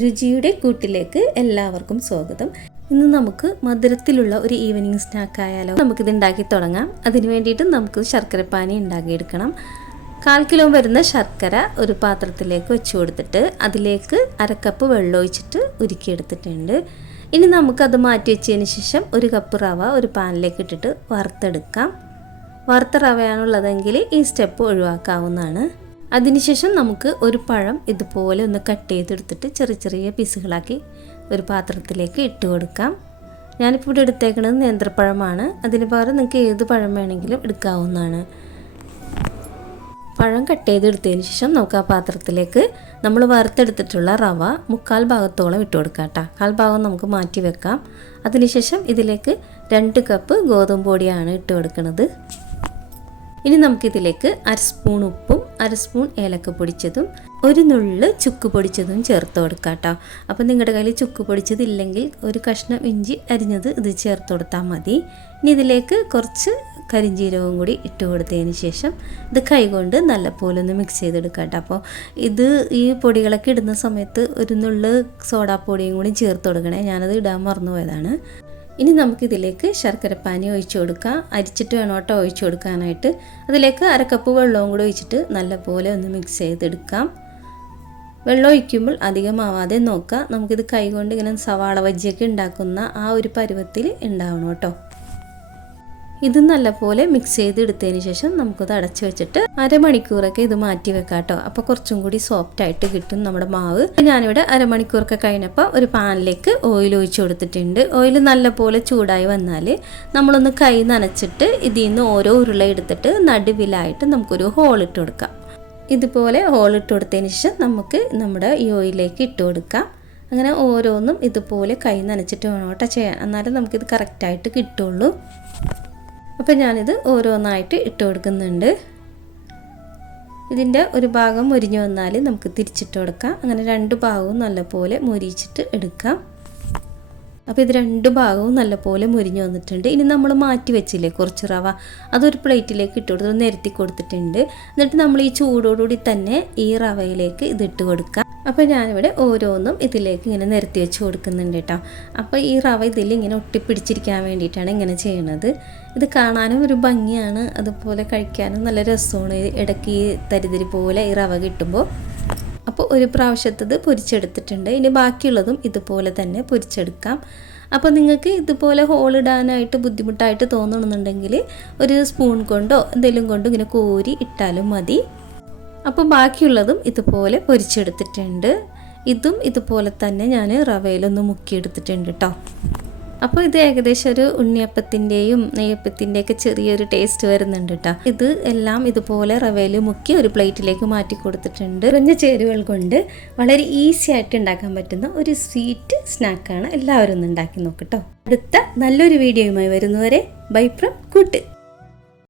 രുചിയുടെ കൂട്ടിലേക്ക് എല്ലാവർക്കും സ്വാഗതം. ഇന്ന് നമുക്ക് മധുരത്തിലുള്ള ഒരു ഈവനിങ് സ്നാക്ക് ആയാലോ നമുക്കിത് ഉണ്ടാക്കി തുടങ്ങാം. അതിന് വേണ്ടിയിട്ട് നമുക്ക് ശർക്കരപ്പാനി ഉണ്ടാക്കിയെടുക്കണം. കാൽ കിലോ വരുന്ന ശർക്കര ഒരു പാത്രത്തിലേക്ക് വെച്ച് കൊടുത്തിട്ട് അതിലേക്ക് അരക്കപ്പ് വെള്ളം ഒഴിച്ചിട്ട് ഉരുക്കിയെടുത്തിട്ടുണ്ട്. ഇനി നമുക്കത് മാറ്റി വെച്ചതിന് ശേഷം ഒരു കപ്പ് റവ ഒരു പാനിലേക്ക് ഇട്ടിട്ട് വറുത്തെടുക്കാം. വറുത്ത റവയാണുള്ളതെങ്കിൽ ഈ സ്റ്റെപ്പ് ഒഴിവാക്കാവുന്നതാണ്. അതിനുശേഷം നമുക്ക് ഒരു പഴം ഇതുപോലെ ഒന്ന് കട്ട് ചെയ്തെടുത്തിട്ട് ചെറിയ ചെറിയ പീസുകളാക്കി ഒരു പാത്രത്തിലേക്ക് ഇട്ട് കൊടുക്കാം. ഞാനിപ്പോൾ ഇവിടെ എടുത്തേക്കുന്നത് നേന്ത്രപ്പഴമാണ്. അതിന് പകരം നിങ്ങൾക്ക് ഏത് പഴം വേണമെങ്കിലും എടുക്കാവുന്നതാണ്. പഴം കട്ട് ചെയ്തെടുത്തതിന് ശേഷം നമുക്ക് ആ പാത്രത്തിലേക്ക് നമ്മൾ വറുത്തെടുത്തിട്ടുള്ള റവ മുക്കാൽ ഭാഗത്തോളം ഇട്ട് കൊടുക്കാം കേട്ടോ. കാൽ ഭാഗം നമുക്ക് മാറ്റി വെക്കാം. അതിനുശേഷം ഇതിലേക്ക് രണ്ട് കപ്പ് ഗോതമ്പ് പൊടിയാണ് ഇട്ട് കൊടുക്കുന്നത് ഇനി നമുക്കിതിലേക്ക് അര സ്പൂൺ ഉപ്പും അര സ്പൂൺ ഏലക്ക പൊടിച്ചതും ഒരു നുള്ള് ചുക്ക് പൊടിച്ചതും ചേർത്ത് കൊടുക്കാം കേട്ടോ അപ്പോൾ നിങ്ങളുടെ കയ്യിൽ ചുക്ക് പൊടിച്ചതില്ലെങ്കിൽ ഒരു കഷ്ണം ഇഞ്ചി അരിഞ്ഞത് ഇത് ചേർത്ത് കൊടുത്താൽ മതി. ഇനി ഇതിലേക്ക് കുറച്ച് കരിഞ്ജീരകവും കൂടി ഇട്ട് കൊടുത്തതിന് ശേഷം ഇത് കൈകൊണ്ട് നല്ലപോലെ ഒന്ന് മിക്സ് ചെയ്തെടുക്കാം കേട്ടോ അപ്പോൾ ഇത് ഈ പൊടികളൊക്കെ ഇടുന്ന സമയത്ത് ഒരു നുള്ള് സോഡാപ്പൊടിയും കൂടി ചേർത്ത് കൊടുക്കണേ. ഞാനത് ഇടാൻ മറന്നുപോയതാണ്. ഇനി നമുക്കിതിലേക്ക് ശർക്കരപ്പാനി ഒഴിച്ചു കൊടുക്കാം. അരിച്ചിട്ട് വേണം കേട്ടോ ഒഴിച്ചു കൊടുക്കാനായിട്ട്. അതിലേക്ക് അരക്കപ്പ് വെള്ളവും കൂടി ഒഴിച്ചിട്ട് നല്ലപോലെ ഒന്ന് മിക്സ് ചെയ്തെടുക്കാം. വെള്ളം ഒഴിക്കുമ്പോൾ അധികമാവാതെ നോക്കുക. നമുക്കിത് കൈകൊണ്ട് ഇങ്ങനെ സവാള വജ്ജിയൊക്കെ ഉണ്ടാക്കുന്ന ആ ഒരു പരുവത്തിൽ ഉണ്ടാവണം കേട്ടോ. ഇത് നല്ലപോലെ മിക്സ് ചെയ്ത് എടുത്തതിന് ശേഷം നമുക്കത് അടച്ചു വെച്ചിട്ട് അരമണിക്കൂറൊക്കെ ഇത് മാറ്റി വെക്കാം കേട്ടോ അപ്പോൾ കുറച്ചും കൂടി സോഫ്റ്റ് ആയിട്ട് കിട്ടും നമ്മുടെ മാവ്. ഞാനിവിടെ അരമണിക്കൂറൊക്കെ കഴിഞ്ഞപ്പോൾ ഒരു പാനിലേക്ക് ഓയിൽ ഒഴിച്ചു കൊടുത്തിട്ടുണ്ട്. ഓയിൽ നല്ലപോലെ ചൂടായി വന്നാൽ നമ്മളൊന്ന് കൈ നനച്ചിട്ട് ഇതിൽ നിന്ന് ഓരോ ഉരുള എടുത്തിട്ട് നടുവിലായിട്ട് നമുക്കൊരു ഹോൾ ഇട്ട് കൊടുക്കാം. ഇതുപോലെ ഹോൾ ഇട്ട് കൊടുത്തതിന് ശേഷം നമുക്ക് നമ്മുടെ ഈ ഓയിലേക്ക് ഇട്ട് കൊടുക്കാം. അങ്ങനെ ഓരോന്നും ഇതുപോലെ കൈ നനച്ചിട്ട് വേണം കേട്ടോ ചെയ്യാൻ. എന്നാലും നമുക്കിത് കറക്റ്റായിട്ട് കിട്ടുള്ളൂ. അപ്പോൾ ഞാനിത് ഓരോന്നായിട്ട് ഇട്ട് കൊടുക്കുന്നുണ്ട്. ഇതിന്റെ ഒരു ഭാഗം മുരിഞ്ഞു വന്നാൽ നമുക്ക് തിരിച്ചിട്ട് കൊടുക്കാം. അങ്ങനെ രണ്ട് ഭാഗവും നല്ലപോലെ മുരിച്ചിട്ട് എടുക്കാം. അപ്പോൾ ഇത് രണ്ട് ഭാഗവും നല്ലപോലെ മുരിഞ്ഞു വന്നിട്ടുണ്ട്. ഇനി നമ്മൾ മാറ്റി വെച്ചില്ലേ കുറച്ച് റവ? അതൊരു പ്ലേറ്റിലേക്ക് ഇട്ട് കൊടുത്ത് നിരത്തി കൊടുത്തിട്ടുണ്ട്. എന്നിട്ട് നമ്മൾ ഈ ചൂടോടുകൂടി തന്നെ ഈ റവയിലേക്ക് ഇതിട്ട് കൊടുക്കാം. അപ്പോൾ ഞാനിവിടെ ഓരോന്നും ഇതിലേക്ക് ഇങ്ങനെ നിരത്തി വെച്ച് കൊടുക്കുന്നുണ്ട് കേട്ടോ. അപ്പോൾ ഈ റവ ഇതിൽ ഇങ്ങനെ ഒട്ടിപ്പിടിച്ചിരിക്കാൻ വേണ്ടിയിട്ടാണ് ഇങ്ങനെ ചെയ്യണത്. ഇത് കാണാനും ഒരു ഭംഗിയാണ്. അതുപോലെ കഴിക്കാനും നല്ല രസമാണ്. ഇടയ്ക്ക് ഈ തരിതിരി പോലെ ഈ റവ കിട്ടുമ്പോൾ. അപ്പോൾ ഒരു പ്രാവശ്യത്തത് പൊരിച്ചെടുത്തിട്ടുണ്ട്. ഇനി ബാക്കിയുള്ളതും ഇതുപോലെ തന്നെ പൊരിച്ചെടുക്കാം. അപ്പോൾ നിങ്ങൾക്ക് ഇതുപോലെ ഹോൾ ഇടാനായിട്ട് ബുദ്ധിമുട്ടായിട്ട് തോന്നണമെന്നുണ്ടെങ്കിൽ ഒരു സ്പൂൺ കൊണ്ടോ എന്തെങ്കിലും കൊണ്ടോ ഇങ്ങനെ കോരി ഇട്ടാലും മതി. അപ്പോൾ ബാക്കിയുള്ളതും ഇതുപോലെ പൊരിച്ചെടുത്തിട്ടുണ്ട്. ഇതും ഇതുപോലെ തന്നെ ഞാൻ റവയിലൊന്ന് മുക്കിയെടുത്തിട്ടുണ്ട് കേട്ടോ അപ്പോൾ ഇത് ഏകദേശം ഒരു ഉണ്ണിയപ്പത്തിന്റെയും നെയ്യപ്പത്തിന്റെയൊക്കെ ചെറിയൊരു ടേസ്റ്റ് വരുന്നുണ്ട് കേട്ടോ ഇത് എല്ലാം ഇതുപോലെ റവയിൽ മുക്കി ഒരു പ്ലേറ്റിലേക്ക് മാറ്റി കൊടുത്തിട്ടുണ്ട്. കുറഞ്ഞ ചേരുവകൾ കൊണ്ട് വളരെ ഈസി ആയിട്ട് ഉണ്ടാക്കാൻ പറ്റുന്ന ഒരു സ്വീറ്റ് സ്നാക്കാണ് എല്ലാവരും ഒന്ന് ഉണ്ടാക്കി നോക്കട്ടോ അടുത്ത നല്ലൊരു വീഡിയോയുമായി വരുന്നവരെ ബൈ ഫ്രം കൂട്ട്